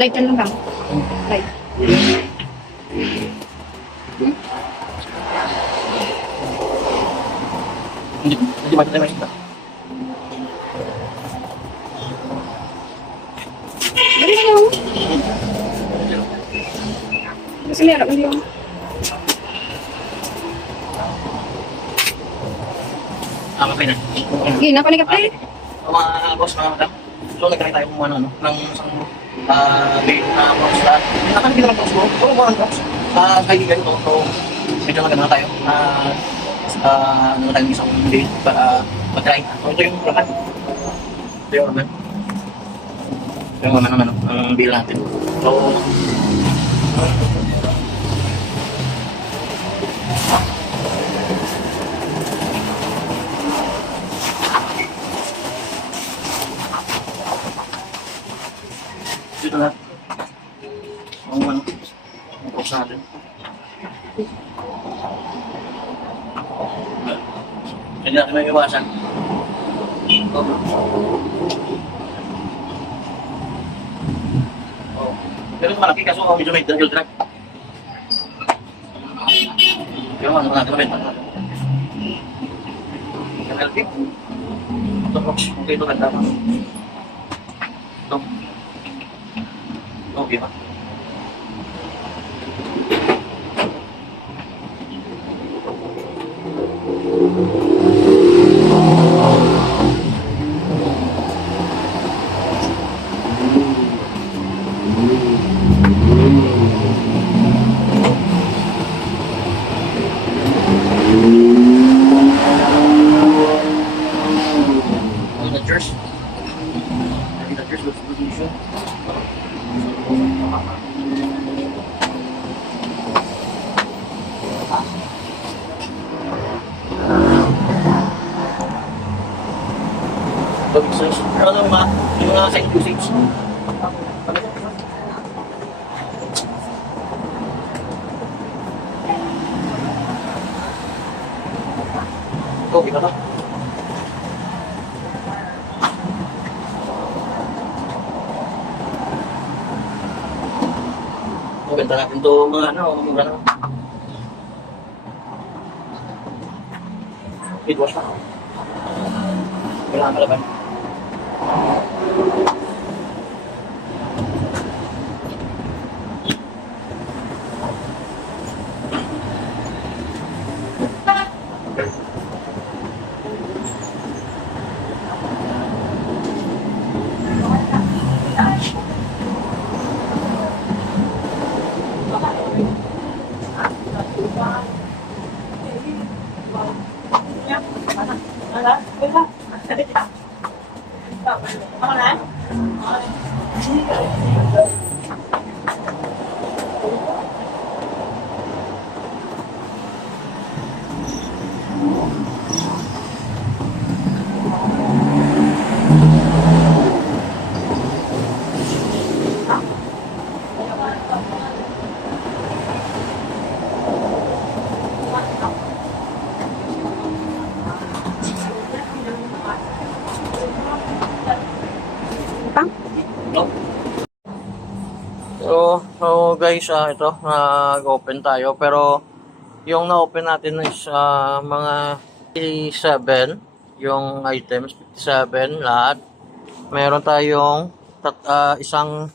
Light lang lang. Light. Hindi ba tayo makikita? Dali na lang. Kasi meron mo yung... Okay na. Hindi na, panig ka play. Mga boss, mga madam. So, nagkakita tayo kung ano, ng isang big na box na. Nakalagay naman box mo. Oo, mga box. Kaibigan ko. So, medyo maganda tayo. Ano na tayo ng isang day para mag-try. So, ito yung lahat. Ito yung naman. Ito yung naman ang bill natin. So, ito lahat. Ang ano, ang box natin. Hindi natin may iwasan. Oh. Pero ito malaki kaso medyo may dahil drag. Pero ano natin mabenta natin. Healthy. Ito box. Okay ito ganda. Ito. Okay ba? The church. The church looks position. Pero ano ba? Yung mga side usage. Okay ba ito? Maganda natin ito mga ano, mga ano. It wash pa. Kailangan kalaban. So guys, ito, nag-open tayo. Pero yung na-open natin is mga 57 yung items, 57 lahat. Meron tayong isang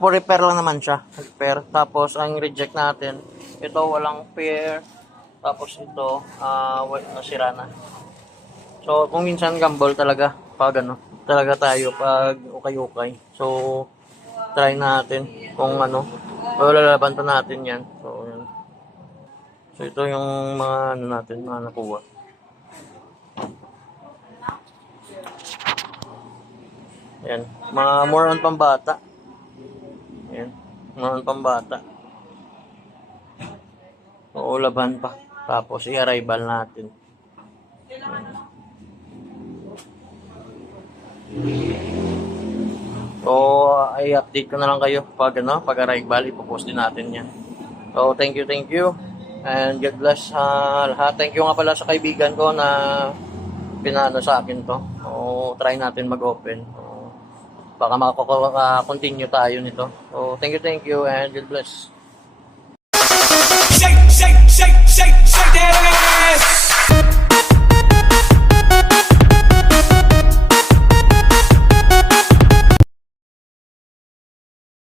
for repair lang naman siya. Repair. Tapos ang reject natin, ito walang pair. Tapos ito, nasira na. So kung minsan gamble talaga pag ano, talaga tayo pag ukay-ukay. So try natin kung ano, lalaban pa natin yan. So yan. So ito yung mga ano natin, mga nakuha. Yan, mga more on pambata. Yan, more on pambata. So laban pa. Tapos i-arrival natin. So, i-update ko na lang kayo pag ano, pag arrival, ipopost din natin 'yan. So, thank you. And God bless lahat. Thank you nga pala sa kaibigan ko na pinano sa akin to. So, try natin mag-open. So, baka makakontinue tayo nito. So, thank you, and God bless. Shake, shake, shake, shake, shake that ass.